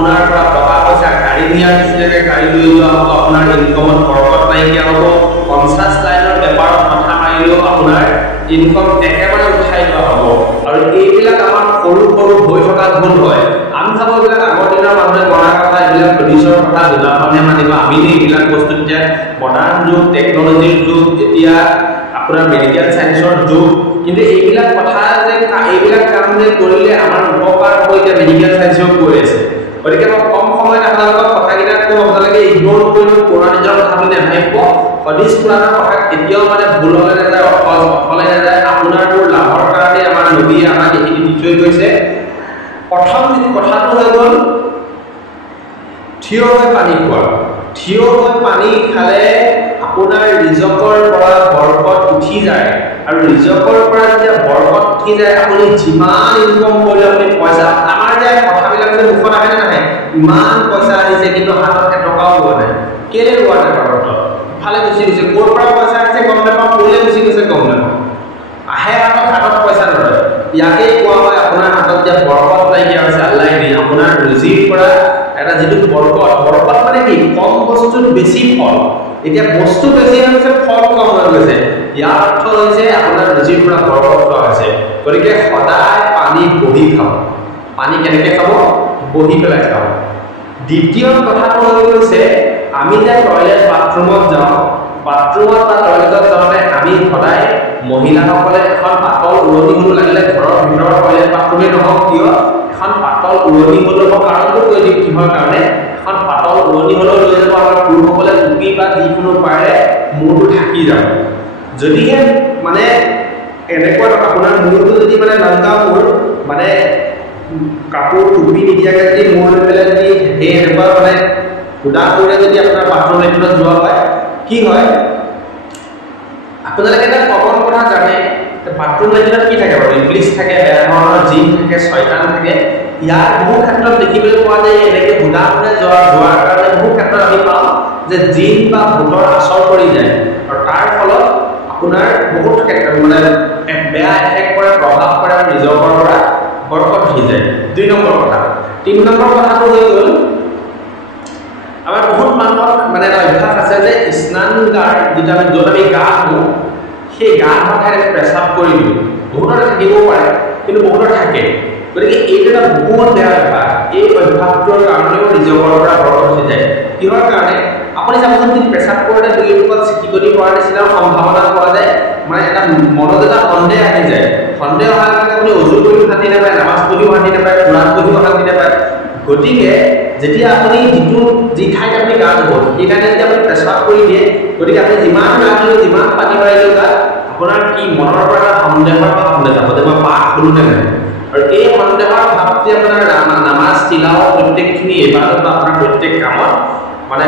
আপোনাৰ পৰা টকা পইচা গাড়ী নিয়াৰ নিচিনাকৈ গাড়ী লৈ যোৱা হ'ব, আপোনাৰ ইনকমত বৰকত নাইকিয়া হ'ব, 50 লাইনৰ বেপাৰত মাথা মাৰিলেও আপোনাৰ ইনকম একেবাৰে উঠাই লোৱা হ'ব। আৰু এইবিলাক আমাৰ সৰু সৰু হৈ থকা ভুল হয়। আমি ভাবো এইবিলাক আগৰ দিনৰ মানুহে কৰা কথা, এইবিলাক ট্ৰেডিশ্যনৰ কথা, দুটা মানুহে মানিব। আমি এইবিলাক বস্তু এতিয়া মডাৰ্ণ যুগ, টেকনলজিৰ যুগ, এতিয়া আপোনাৰ মেডিকেল চায়েন্সৰ যুগ, কিন্তু এইবিলাক কথা যে এইবিলাক কাম যে কৰিলে আমাৰ উপকাৰ হ'ব, এতিয়া মেডিকেল চায়েন্সেও কৈ আছে। গতিকে মই কম সময়ত আপোনালোকক কথাকেইটা কম, আপোনালোকে ইগনোৰ কৰিব, পুৰণা নিজৰ কথাটো নাভাবিব। হদিছ পুৰাণৰ কথা কেতিয়াও মানে ভুল হ'লে নাযায়, অথলে নাযায়। আপোনাৰ মোৰ লাভৰ কাৰণে আমাৰ নবীয়ে আমাক এইখিনি দি থৈ গৈছে। প্ৰথম কথাটো হৈ গ'ল থিয় হৈ পানী খোৱা। থিয় হৈ পানী খালে আপোনাৰ ৰিজকৰ পৰা বৰকত উঠি যায়, আৰু ৰিজকৰ পৰা যেতিয়া বৰকত উঠি যায়, আপুনি যিমান ইনকম কৰিলে আপুনি পইচা, আমাৰ যে কথাবিলাক যে মুখত আহে নাহে, ইমান পইচা আহিছে কিন্তু হাতত এটকাও লোৱা নাই। কেলে লোৱা নাই বাৰু? ফালে গুচি গৈছে। ক'ৰ পৰা পইচা আহিছে গম নাপাওঁ, ক'লে গুচি গৈছে গম নাপাওঁ। আহে হাতত পইচা নৰয়। ইয়াকে কোৱা হয় আপোনাৰ হাতত যে বৰকত নাইকিয়া হৈছে, আল্লাহ দিয়ে আপোনাৰ ৰুজিৰ পৰা এটা যিটো বৰকত মানে কি? কম বস্তুত বেছি ফল। এতিয়া বস্তু বেছি হৈ গৈছে, ফল কম হৈ গৈছে। ইয়াৰ অৰ্থ হৈছে আপোনাৰ ৰুজিৰ পৰা বৰকত পোৱা হৈছে। গতিকে সদায় পানী বহি খাব। পানী কেনেকৈ খাব? বহি পেলাই খাব। দ্বিতীয় কথাটো হৈ গৈছে, আমি যে টয়লেট বাথৰুমত যাওঁ, বাথৰুমত বা টয়লেটত যাওঁতে আমি সদায় মহিলাসকলে এখন পাতল উৰণি হ'লেও, লাগিলে ঘৰৰ ভিতৰৰ টয়লেট বাথৰুমেই নহওক কিয়, এখন পাতল উৰণি হ'লেও, মই কাৰণটো কৈ দিম কিহৰ কাৰণে। এখন পাতল উৰণি হ'লেও লৈ যাব। আমাৰ পুৰুষসকলে টুপি বা যিকোনো পাৰে মূৰটো ঢাকি যাব। যদিহে মানে এনেকুৱা আপোনাৰ মূৰটো যদি মানে লাংগা মূৰ, মানে কাপোৰ টুপি নিদিয়াকৈ যদি মূৰ লৈ পেলাই যদি সেই এনেকুৱা মানে সুদা কৰিলে যদি আপোনাৰ বাথৰুম লেট্ৰিনত যোৱা হয়, কি হয়? আপোনালোকে এটা কমন কথা জানে, বাথৰুম লেট্ৰিনত কি থাকে বাৰু? ইংলিছ থাকে, বেয়া ধৰণৰ জিন থাকে, শয়তান থাকে। ইয়াৰ বহু ক্ষেত্ৰত দেখিবলৈ পোৱা যায়, এনেকৈ সুদা মূৰে যোৱাৰ কাৰণে বহু ক্ষেত্ৰত আমি পাওঁ যে জিন বা ভূতৰ আচৰ কৰি যায়, আৰু তাৰ ফলত আপোনাৰ বহুত ক্ষেত্ৰত মানে বেয়া এফেক্ট কৰে, প্ৰভাৱ কৰে, আৰু নিজৰ পৰা বৰকত উঠি যায়। 2 নম্বৰ কথা। 3 নম্বৰ কথাটো হৈ গ'ল, আমাৰ বহুত মানুহৰ মানে এটা অভ্যাস আছে যে স্নানগাৰ যিটো আমি য'ত আমি গা ধুওঁ, সেই গা ধোৱা ঠাইত আমি পেচাব কৰি দিওঁ। বহুতৰ থাকিবও পাৰে, কিন্তু বহুতৰ থাকে। গতিকে এইটো এটা বহুত বেয়া অভ্যাস। এই অভ্যাসটোৰ কাৰণেও ৰিজকৰ পৰা বৰকত উঠি যায়। কিহৰ কাৰণে? আপুনি চাবচোন, যদি পেচাব কৰোঁতে 2 এটোপাল চিটিকনি পৰাৰ নিচিনা সম্ভাৱনা পোৱা যায়। মানে এটা মনত এটা সন্দেহ আহি যায়। সন্দেহ অহাৰ কাৰণে আপুনি অজু কৰিও শান্তি নাপায়, নামাজ পঢ়িও শান্তি নাপায়, কোৰাণ পঢ়িও শান্তি নাপায়। গতিকে যেতিয়া আপুনি যি ঠাইত আপুনি গা ধুব, সেই ঠাইত যদি আপুনি পেচাব কৰি দিয়ে, গতিকে আপুনি যিমান গা ধুলেও, যিমান পানী মাৰিলেও গাত, আপোনাৰ কি মনৰ পৰা এটা সন্দেহৰ ভাৱ নাযাব যে মই পাক হ'লো নে নাই। আৰু এই সন্দেহৰ ভাৱটোৱে আপোনাৰ নামাজ, তিলাৱত, প্ৰত্যেকখিনি ইবাদত বা আপোনাৰ প্ৰত্যেক কামত মানে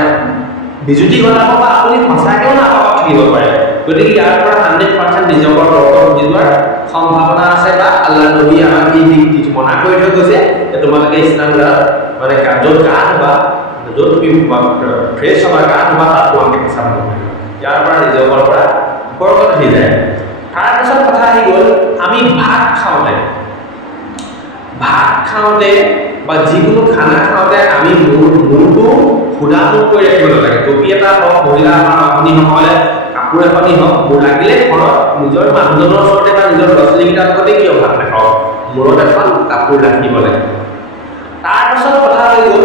বিজুতি ঘটাব, বা আপুনি সঁচাকৈও নাপাকত থাকিব পাৰে। গতিকে ইয়াৰ পৰা 100% নিজকৰ বৰকত উঠি যোৱাৰ সম্ভাৱনা আছে, বা আল্লাহ নবী আমাক এই দিশটি মনা কৰি থৈ গৈছে যে তোমালোকে স্নানগাৰত মানে য'ত গা ধুবা, য'ত তুমি ফ্ৰেছ হ'বা, গা ধুবা, তাত তোমালোকে পেচাব নকৰিবা। ইয়াৰ পৰা নিজকৰ পৰা বৰকত উঠি যায়। তাৰপিছত কথা আহি গ'ল, আমি ভাত খাওঁতে বা যিকোনো খানা খাওঁতে আমি মূৰটো সুদা মুখ কৰি ৰাখিব নালাগে। টুপি এটা হওক, মহিলা আমাৰ আপুনিসকলে কাপোৰ এখনি হওক, মোৰ লাগিলে ঘৰত নিজৰ মানুহজনৰ ওচৰতে বা নিজৰ ল'ৰা ছোৱালীকেইটাৰ লগতে কিয় ভাত নাখাওঁ, মূৰত এখন কাপোৰ ৰাখিব লাগে। তাৰপাছত কথা হৈ গ'ল,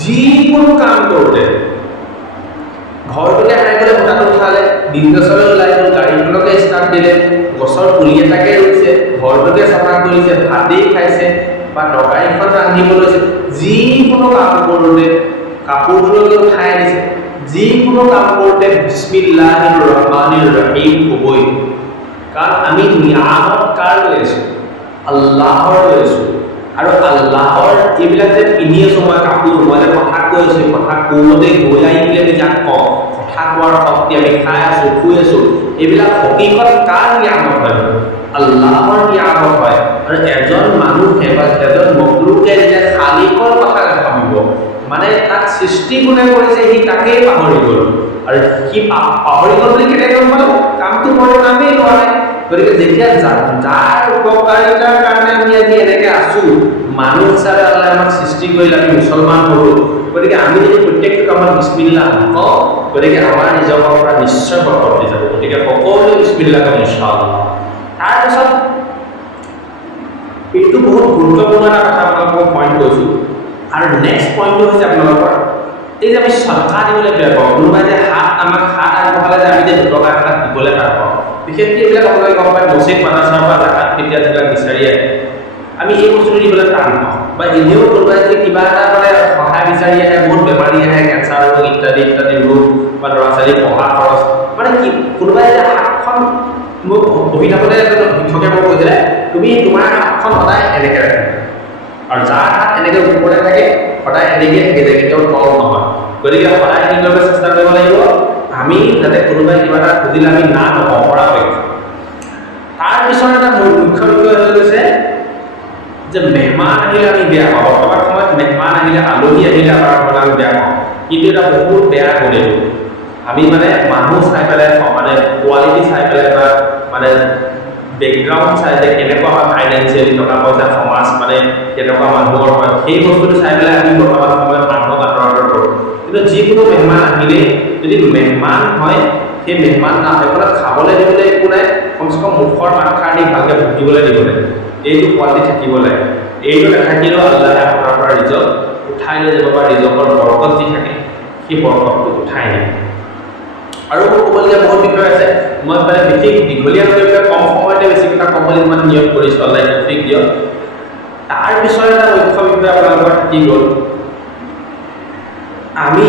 যিকোনো কাম কৰোঁতে ঘৰটোকে খাই গ'লে ভোটাটো উঠালে, বিজনেছলৈ ওলাই গ'ল, গাড়ীখনকে ষ্টাৰ্ট দিলে, গছৰ পুলি এটাকে ৰুইছে, ঘৰটোকে চাফা কৰিছে, ভাতেই খাইছে বা তৰকাৰীখন ৰান্ধিব লৈছে, যিকোনো কাম কৰোঁতে, কাপোৰটোকে উঠাই আনিছে, যিকোনো কাম কৰোঁতে বিস্মিল্লাহিৰ ৰহমানিৰ ৰহিম ক'বই। কাৰণ আমি নিয়ামত কাৰ লৈ আছোঁ? আল্লাহৰ লৈ আছোঁ। আৰু আল্লাহৰ এইবিলাক যে পিন্ধি আছোঁ মই কাপোৰ, মই যে কথা কৈ আছোঁ, কথা কওঁতে গৈ আহি পেলাই আমি যাক কওঁ, কথা কোৱাৰ শক্তি, আমি খাই আছোঁ, শুই আছোঁ, এইবিলাক হকীকত কাৰ নিয়ামত হয়? আল্লাহৰ নিয়ামত হয়। আৰু এজন মানুহে বা এজন মখলুকে যেতিয়া খালিকৰ কথা নাভাবিব, মানে তাক সৃষ্টি কোনে কৰিছে সি তাকেই পাহৰি গ'ল। আৰু সি পাহৰি গ'ল বুলি কেনেকৈ গম পালোঁ? কামটো কৰিব নামেই লোৱা নাই। গতিকে যেতিয়া যাৰ উপকাৰিতাৰ কাৰণে আমি আজি এনেকৈ আছোঁ মানুহ হিচাপে আল্লাহ আমাক সৃষ্টি কৰিলে আমি মুছলমান হ'লোঁ গতিকে আমি যদি প্ৰত্যেকটো কামত বিসমিল্লাহ নকওঁ গতিকে আমাৰ নিজৰ পৰা নিশ্চয় বৰকত দি যাব গতিকে সকলোৱে বিসমিল্লাহ কওঁ ইনশাআল্লাহ তাৰপিছত এইটো বহুত গুৰুত্বপূৰ্ণ এটা কথা আপোনালোকক পইণ্ট কৈছোঁ আৰু নেক্সট পইণ্টটো হৈছে আপোনালোকৰ এই যে আমি সদকা দিবলৈ বেয়া পাওঁ কোনোবাই যে আমাক হাত আগবঢ়ালে যে আমি যে দুটকা এটা দিবলৈ বেয়া পাওঁ বিশেষকৈ এইবিলাক আপোনালোকে গম পায় মছজিদ মাদ্ৰাছাৰ পৰা জাকাত ফিতৰা যিবিলাক বিচাৰি আহে আমি এই বস্তুটো দিবলৈ টান পাওঁ বা এনেও কোনোবাই যে কিবা এটা মানে সহায় বিচাৰি আহে বহুত বেমাৰী আহে কেঞ্চাৰ ৰোগ ইত্যাদি ইত্যাদি ৰোগ বা ল'ৰা ছোৱালী পঢ়া খৰচ মানে কি কোনোবাই যে হাতখন মোক বহি থাকোঁতে শিক্ষকে মোক কৈছিলে তুমি তোমাৰ হাতখন সদায় এনেকৈ ৰাখিবা আৰু যাৰ হাত এনেকৈ ওপৰতে থাকে সদায় এনেকৈ থাকে যে কেতিয়াও তল নহয় গতিকে সদায় কি কৰিব চেষ্টা কৰিব লাগিব আমি যাতে কোনোবাই কিবা এটা খুজিলে আমি না নকওঁ পৰাপক্ষত তাৰপিছত এটা মুখ্য বিষয় হৈ গৈছে যে মেহমান আহিলে আমি বেয়া পাওঁ বৰ্তমান সময়ত মেহমান আহিলে আলহী আহিলে আমাৰ ঘৰত আমি বেয়া পাওঁ কিন্তু এটা বহুত বেয়া কৰিলোঁ আমি মানে মানুহ চাই পেলাই মানে কোৱালিটি চাই পেলাই বা মানে বেকগ্ৰাউণ্ড চাই যে কেনেকুৱা হয় ফাইনেন্সিয়েলি টকা পইচা সমাজ মানে কেনেকুৱা মানুহৰ হয় সেই বস্তুটো চাই পেলাই আমি বৰ্তমান সময়ত মানুহক আদৰ কৰোঁ কিন্তু যিকোনো মেহমান আহিলে যদি মেহমান হয় সেই মেহমান এখনত খাবলৈ দিবলৈ একো নাই কমচে কম মুখৰ মাতষাৰ দি ভালকৈ ভুকিবলৈ দিব লাগে এইটো কোৱালিটি থাকিব লাগে এইটো নাথাকিলেও আল্লাহে আপোনাৰ পৰা ৰিজক উঠাই লৈ যাব বা ৰিজকৰ বৰকত যি থাকে সেই বৰকতটো উঠাই নিয়ে আৰু ক'বলগীয়া বহুত বিষয় আছে মই মানে বিশেষ দীঘলীয়া হৈ কম সময়তে বেছি কথা ক'ম বুলি মানে নিয়োগ কৰিছোঁ আল্লাহে তৌফিক দিয়ক তাৰপিছত এটা মুখ্য বিষয় আপোনালোকৰ থাকি গ'ল আমি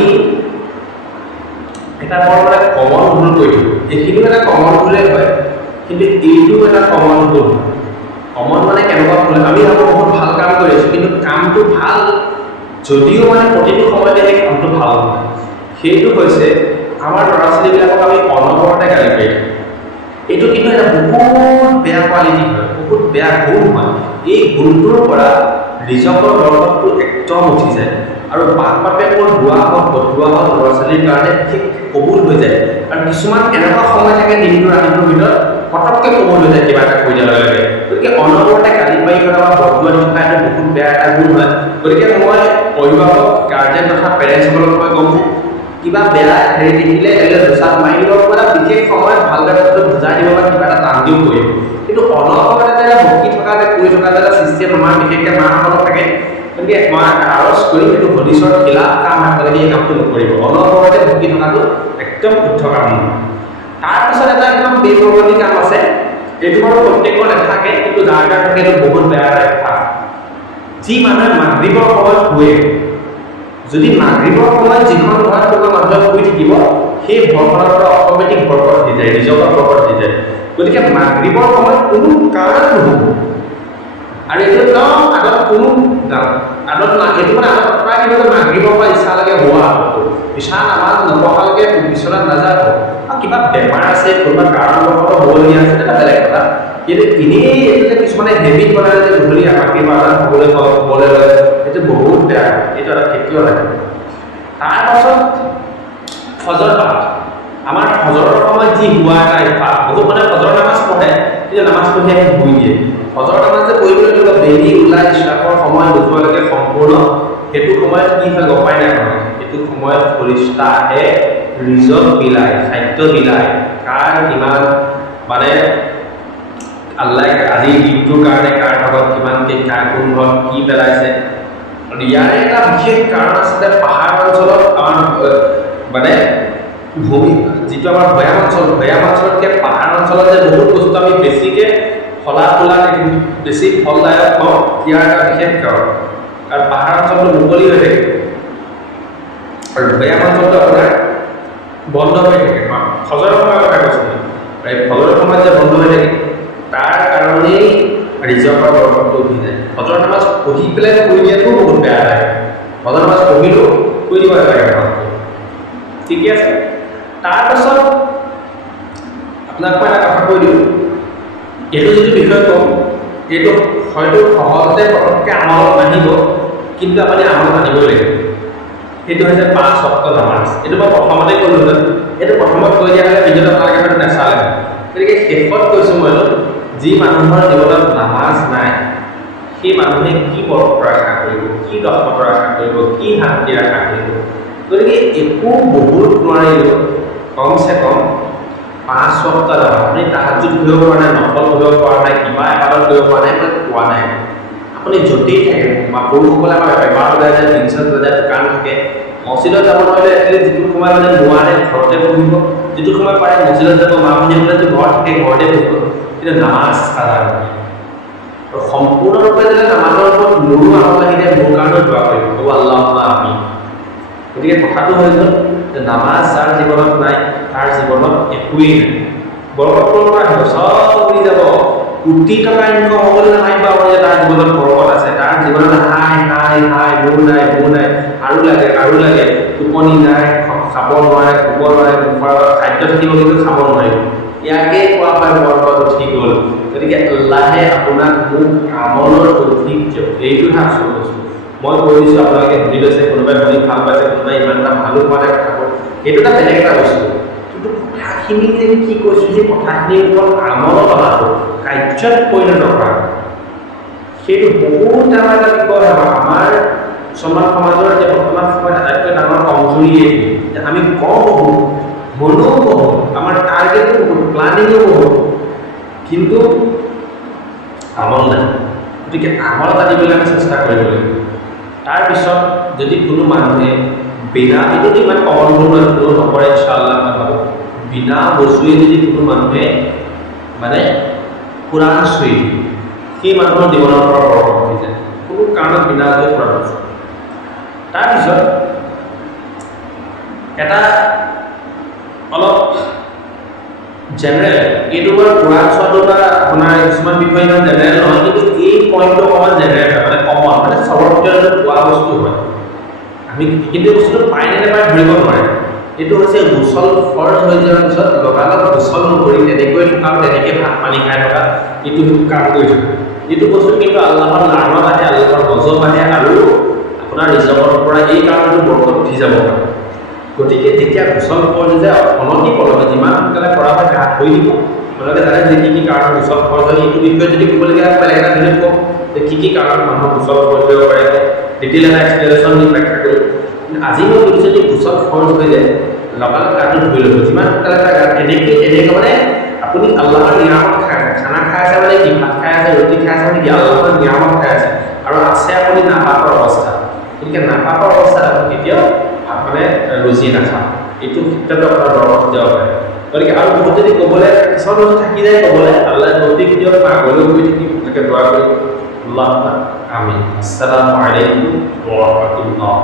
এটা বৰ মানে কমন ভুল কৰি দিওঁ এইখিনিও এটা কমন ভুলেই হয় কিন্তু এইটো এটা কমন ভুল কমন মানে কেনেকুৱা ভুল আমি ভাবোঁ বহুত ভাল কাম কৰি আছোঁ কিন্তু কামটো ভাল যদিও মানে প্ৰতিটো সময়তে সেই কামটো ভাল নহয় সেইটো হৈছে আমাৰ ল'ৰা ছোৱালীবিলাকক আমি অনবৰতে গালি পাৰি থাকোঁ এইটো কিন্তু এটা বহুত বেয়া কোৱালিটি হয় বহুত বেয়া গুণ হয় এই গুণটোৰ পৰা ৰিজকৰ বৰকতটো একদম উঠি যায় আৰু বাপ বাপেকৰ দোৱা হওক বদোৱা হওক ল'ৰা ছোৱালীৰ কাৰণে ঠিক কবুল হৈ যায় আৰু কিছুমান এনেকুৱা সময় থাকে দিনটোৰ ৰাতিটোৰ ভিতৰত পটককৈ কবুল হৈ যায় কিবা এটা কৰি দিয়াৰ লগে লগে গতিকে অনবৰতে গালি পাৰি পেলাই বা বদোৱা দি থকা এইটো বহুত বেয়া এটা গুণ হয় গতিকে মই অভিভাৱক গাৰ্জেন তথা পেৰেণ্টছসকলক মই কওঁ কিবা বেয়া হেৰি দেখিলে জোচাত মাৰি দিব পৰা বিশেষ সময়ত ভালদৰে বুজাই দিব বা কিবা এটা টান দিও কৰিব কিন্তু অনবৰতে যে বকি থকা যে কৰি থকা যে ছিষ্টেম আমাৰ বিশেষকৈ মাসকলৰ থাকে গতিকে মই আৰজ কৰিম এইটো হদিছৰ খিলাফ কাম আপোনালোকে এই কামটো নকৰিব অনবৰতে বকি থকাটো একদম শুদ্ধ কাম নহয় তাৰপিছত এটা একদম বেপৰৱানী কাম আছে এইটো বাৰু প্ৰত্যেকৰ নাথাকে কিন্তু যাৰ যাৰ থাকে এইটো বহুত বেয়া এটা অভ্যাস যি মানুহে মাগৰিবৰ সময়ত শুৱে যদি মাগৰিবৰ সময়ত যিখন ঘৰত কোনো মানুহে শুই থাকিব সেই ঘৰখনৰ পৰা অট'মেটিক বৰকত দি যায় ৰিজকৰ বৰকত দি যায় গতিকে মাগৰিবৰ সময়ত কোনো কাৰণত নহ'ব আৰু এইটো একদম আগত কোনো আগত এইটো মানে আগত প্ৰায় কিন্তু মাগৰিবৰ পৰা ইচ্ছা লাগে হোৱা ইচ্ছা নামাজ নপঢ়ালৈকে বিচনাত নাযাব আৰু কিবা বেমাৰ আছে কোনোবা কাৰণবশতঃ হ'বলগীয়া আছে এটা বেলেগ কথা কিন্তু এনেই এইটো যে কিছুমানে হেবিট বনালে যে গধূলি আমাকে বাজাৰত হ'বলৈ লয় এইটো বহুত বেয়া এইটো এটা কেতিয়াও লাগে তাৰপাছত ফজৰ পাঠ আমাৰ ফজৰৰ সময়ত যি হোৱা এটা অভ্যাস বহুত মানে ফজৰ নামাজ পঢ়ে কিন্তু নামাজ পঢ়ি আহি শুই দিয়ে ফজৰ নামাজ যে পঢ়িবলৈ দিব বেলি ওলাই ইছলামৰ সময় নোযোৱালৈকে সম্পূৰ্ণ সেইটো সময়ত কি হয় গম পাই নাই আপোনালোকে সেইটো সময়ত ফৰিস্তা আহে ৰিজক বিলায় খাদ্য বিলায় কাৰ কিমান মানে আল্লাহ আজি দিনটোৰ কাৰণে কাৰ ভাগত কিমানকৈ কাৰ কোন ঘৰত কি পেলাইছে ইয়াৰে এটা বিশেষ কাৰণ আছিলে পাহাৰ অঞ্চলত আমাৰ মানে ভূমি যিটো আমাৰ ভৈয়াম অঞ্চলতকৈ পাহাৰ অঞ্চলত যে বহুত বস্তু আমি বেছিকৈ ফলা ফুলা বেছি ফলদায়ক পাওঁ ইয়াৰ এটা বিশেষ কাৰণ কাৰণ পাহাৰ অঞ্চলটো মুকলি হৈ থাকে আৰু ভৈয়াম অঞ্চলটো আপোনাৰ বন্ধ হৈ থাকে ফজৰৰ সময়ৰ কথা কৈছোঁ ফজৰৰ সময়ত যে বন্ধ হৈ থাকে তাৰ কাৰণেই ৰিজকৰ বৰকতটো উঠি যায় ফজৰ নামাজ পঢ়ি পেলাই শুই দিয়াটো বহুত বেয়া লাগে ফজৰ নামাজ পঢ়িলেও শুই দিব লাগে ঠিকে আছে তাৰপাছত আপোনাক মই এটা কথা কৈ দিওঁ এইটো যিটো বিষয় কওঁ এইটো হয়তো সহজতে পটককৈ আমলত নাহিব কিন্তু আপুনি আমলত আনিবই লাগিব সেইটো হৈছে 5 ওয়াক্ত নামাজ এইটো মই প্ৰথমতে ক'লোহেঁতেন এইটো প্ৰথমত কৈ দিয়া হ'লে ভিডিঅ'টো আপোনালোকে হয়তো নাচালে গতিকে শেষত কৈছোঁ মই যি মানুহৰ জীৱনত নামাজ নাই সেই মানুহে কি বৰফৰ আশা কৰিব, কি ৰহমতৰ আশা কৰিব, কি শান্তিৰ আশা কৰিব। গতিকে একো বহুত নোৱাৰিলেও কমচে কম 5 সপ্তাহ আপুনি তাহাজ্জুদ কৰিব পৰা নাই, নফল কৰিব পৰা নাই, কিবা এবাদত কৰিব পৰা নাই, পোৱা নাই। আপুনি য'তেই থাকে পুৰুষসকলে আমাৰ বেমাৰ ওলাই যায়, বিঞ্চত ওলাই যায়, দোকান থাকে, মছজিদত যাব নোৱাৰিলে এটলিষ্ট যিটো সময় মানে নোৱাৰে ঘৰতে বহিব, যিটো সময় পাৰে মছজিদত যাব, মা ভনীসকলেতো ঘৰত থাকে ঘৰতে বহিব, কিন্তু নামাজ আদা কৰে। আৰু সম্পূৰ্ণৰূপে যেতিয়া নামাজৰ ওপৰত মোৰো আহত আহিলে মোৰ কাৰণেও দোৱা কৰিব, ক'ব আল্লাহ আমিন। গতিকে কথাটো হৈ গ'ল যে নামাজ যাৰ জীৱনত নাই তাৰ জীৱনত একোৱেই নাই। বৰকত ক'ৰ পৰা আহিব? চব উৰি যাব। কোটি টকা ইনকম হ'বলৈ নামাৰিব আপুনি তাৰ জীৱনত বৰকত আছে, তাৰ জীৱনত হাই হাই হাই মোৰ নাই আৰু লাগে, টোপনি নাই, খাব নোৱাৰে, শুব নোৱাৰে, মুখৰ খাদ্য থাকিব কিন্তু খাব নোৱাৰিব। ইয়াকে কোৱা হয় বৰকত উঠি গ'ল। গতিকে আল্লাহে আপোনাক মোক আমলৰ অধিক এইটোহে আচল বস্তু। মই কৈ দিছোঁ, আপোনালোকে শুনি লৈছে, কোনোবাই শুনি ভাল পাইছে, কোনোবাই ইমান এটা ভালো পোৱা নাই কথাবোৰ, সেইটো এটা বেলেগ এটা বস্তু। কিন্তু কথাখিনি যে কি কৈছোঁ, সেই কথাখিনিৰ ওপৰত আমলত অনাটো, কাৰ্যত পৰিণত কৰা, সেইটো বহুত ডাঙৰ এটা বিষয়। আমাৰ মুছলমান সমাজৰ যে বৰ্তমান সময়ত আটাইতকৈ ডাঙৰ কমজুৰিয়ে যে আমি কম বহুত, মনো বহুত, আমাৰ টাৰ্গেটো বহুত, প্লানিঙো বহুত, কিন্তু আমল নাই। গতিকে আমল আনিবলৈ আমি চেষ্টা কৰিব লাগিব। তাৰপিছত যদি কোনো মানুহে বিনা, এইটো ইমান কমন কোনো নকৰে ইনশাআল্লাহ, মই ভাবোঁ বিনা বস্তুৱে যদি কোনো মানুহে মানে কোৰাণ চুই সেই মানুহৰ জীৱনৰ পৰা বৰকত হৈ যায়, কোনো কাৰণত বিনা বস্তুৱে কোৰাণ চুই। তাৰপিছত এটা অলপ জেনেৰেল, এইটো বাৰু কোৰাণ চোৱাটো বা আপোনাৰ কিছুমান বিষয় ইমান জেনেৰেল নহয়, কিন্তু এই পইণ্টটো অকণমান জেনেৰেল হয়, মানে কমন, মানে চবৰ ভিতৰত পোৱা বস্তু হয়। আমি কিন্তু বস্তুটো পাই নে নাপায় ধৰিব নোৱাৰে। এইটো হৈছে গোচল ফৰ্জ হৈ যোৱাৰ পিছত লগালগ গোচল নকৰি তেনেকৈ থকা, তেনেকৈ ভাত পানী খাই থকা, এইটো কাম কৰি থকা। এইটো বস্তু কিন্তু আল্লাহৰ লানত আহে, আল্লাহৰ গজব আহে, আৰু আপোনাৰ ৰিজকৰ পৰা এই কাৰণটো বৰকত উঠি যাব পাৰে। গতিকে তেতিয়া গোচল ফৰ্জ যে অনতি পলমে যিমান সোনকালে কৰা হয় হাত ধৰি দিব। আপোনালোকে জানে যে কি কাৰণ গোচল ফৰ্জ হয়, এইটো বিষয়ে যদি ক'বলগীয়া বেলেগ এটা ভিডিঅ'ত কওক যে কি কাৰণ মানুহৰ গোচল ফৰ্জ কৰিব পাৰে, ডিটেইল এটা এক্সপ্লেনেশ্যন দি ব্যাখ্যা কৰিম। আজি মই কৈছোঁ যে গোচল ফৰ্জ হৈ যায় লগালগ গাটো ধুই ল'ব, যিমান সোনকালে তাৰ গাত এনেকৈ মানে আপুনি আল্লাহৰ নিয়ামত খানা খাই আছে মানে কি, ভাত খাই আছে, ৰুটি খাই আছে মানে কি, আল্লাহৰ নিয়ামত খাই আছে, আৰু আছে আপুনি নাপাকৰ অৱস্থা। গতিকে নাপাকৰ অৱস্থাত আপুনি কেতিয়াও মানে ৰুচি নাখায়, এইটো ক্ষেত্ৰতো আপোনাৰ বৰকত যাব পাৰে। গতিকে আৰু বহুত যদি ক'বলৈ কিছুমান বস্তু থাকি যায় ক'বলৈ, আল্লাহ তৌফিক দিয়ক, মই আগলৈও গৈ থাকিম, এনেকৈ দোৱা কৰি আল্লাহ আমিন। আসসালামু আলাইকুম ওয়া ৰাহমাতুল্লাহ।